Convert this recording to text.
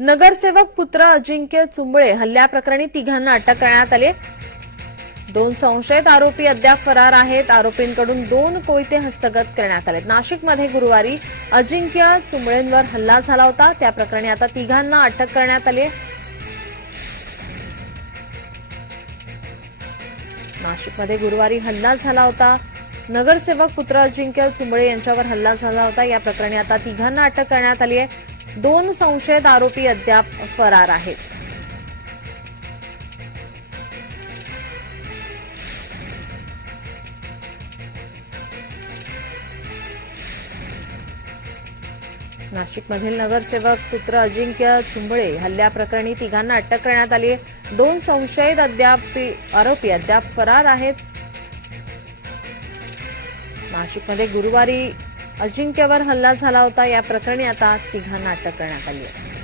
नगरसेवक पुत्र अजिंक्य चुंबळे हल्ल्याप्रकरणी तिघांना अटक करण्यात आली. दोन संशयित आरोपी अद्याप फरार आहेत. आरोपींकडून दोन कोयते हस्तगत करण्यात आले नाशिकमध्ये गुरुवारी अजिंक्य चुंबळेंवर हल्ला झाला होता. त्या प्रकरणी आता तिघांना अटक करण्यात आली नाशिकमध्ये गुरुवारी हल्ला झाला होता. नगरसेवक पुत्र अजिंक्य चुंबळे यांच्यावर हल्ला झाला होता. या प्रकरणी आता तिघांना अटक करण्यात आली आहे. दोन संशयित आरोपी अद्याप फरार आहेत. नाशिकमधील नगरसेवक पुत्र अजिंक्य चुंबळे हल्ल्याप्रकरणी तिघांना अटक करण्यात आली. दोन संशयित अद्याप आरोपी अद्याप फरार आहेत. नाशिकमध्ये गुरुवारी अजिंक्यवर हल्ला झाला होता. या प्रकरणी आता तिघांना अटक करण्यात आली आहे.